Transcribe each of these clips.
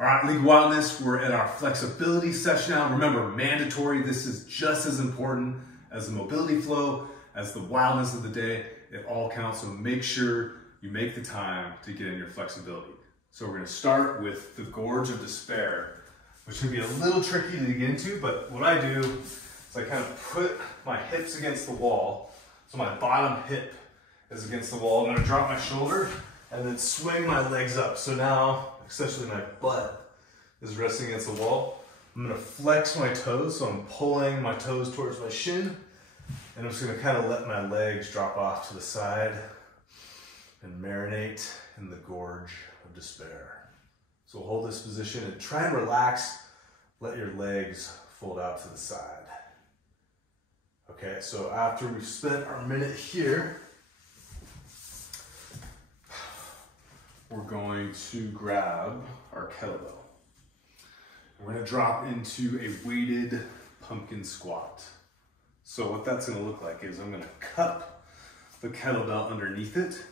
All right, League Wildness, we're at our flexibility session now. Remember, mandatory, this is just as important as the mobility flow, as the wildness of the day. It all counts, so make sure you make the time to get in your flexibility. So we're gonna start with the Gorge of Despair, which can be a little tricky to get into, but what I do is I kind of put my hips against the wall. So my bottom hip is against the wall. I'm gonna drop my shoulder and then swing my legs up. So now, especially my butt is resting against the wall. I'm gonna flex my toes, so I'm pulling my toes towards my shin, and I'm just gonna kind of let my legs drop off to the side and marinate in the Gorge of Despair. So we'll hold this position and try and relax. Let your legs fold out to the side. Okay, so after we've spent our minute here, we're going to grab our kettlebell. We're gonna drop into a weighted pumpkin squat. So what that's gonna look like is I'm gonna cup the kettlebell underneath it,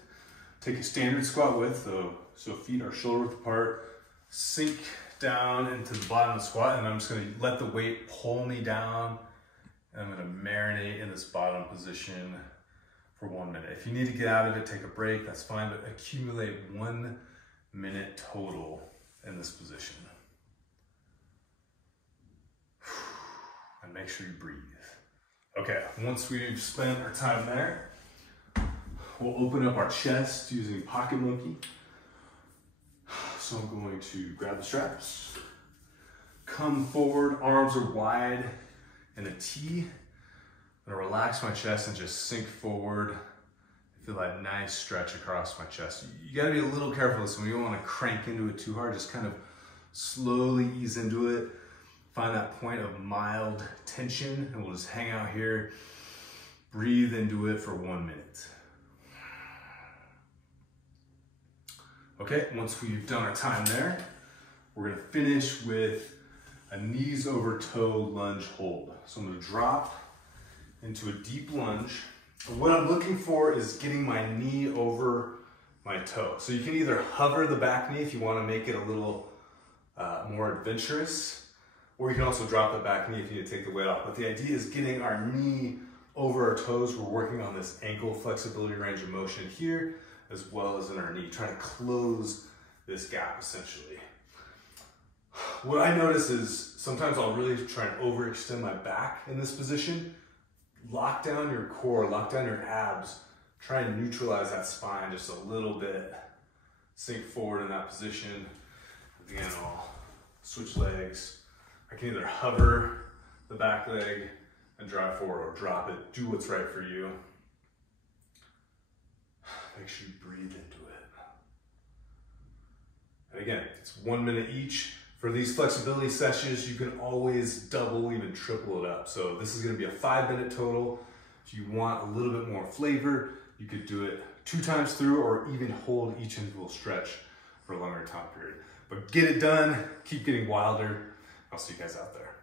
take a standard squat width, so feet are shoulder width apart, sink down into the bottom of the squat, and I'm just gonna let the weight pull me down, and I'm gonna marinate in this bottom position for 1 minute. If you need to get out of it, take a break, that's fine, but accumulate 1 minute total in this position. And make sure you breathe. Okay, once we've spent our time there, we'll open up our chest using pocket monkey. So I'm going to grab the straps, come forward, arms are wide in a T. I'm gonna relax my chest and just sink forward. I feel that nice stretch across my chest. You gotta be a little careful with this one. You don't wanna crank into it too hard, just kind of slowly ease into it. Find that point of mild tension, and we'll just hang out here. Breathe into it for 1 minute. Okay, once we've done our time there, we're gonna finish with a knees over toe lunge hold. So I'm gonna drop into a deep lunge. And what I'm looking for is getting my knee over my toe. So you can either hover the back knee if you wanna make it a little more adventurous, or you can also drop the back knee if you need to take the weight off. But the idea is getting our knee over our toes. We're working on this ankle flexibility range of motion here, as well as in our knee, trying to close this gap essentially. What I notice is sometimes I'll really try and overextend my back in this position. Lock down your core, lock down your abs, try and neutralize that spine just a little bit. Sink forward in that position. Again, I'll switch legs. I can either hover the back leg and drive forward or drop it. Do what's right for you. Make sure you breathe into it. And again, it's 1 minute each. For these flexibility sessions, you can always double, even triple it up. So this is gonna be a 5 minute total. If you want a little bit more flavor, you could do it 2 times through, or even hold each individual stretch for a longer time period. But get it done, keep getting wilder. I'll see you guys out there.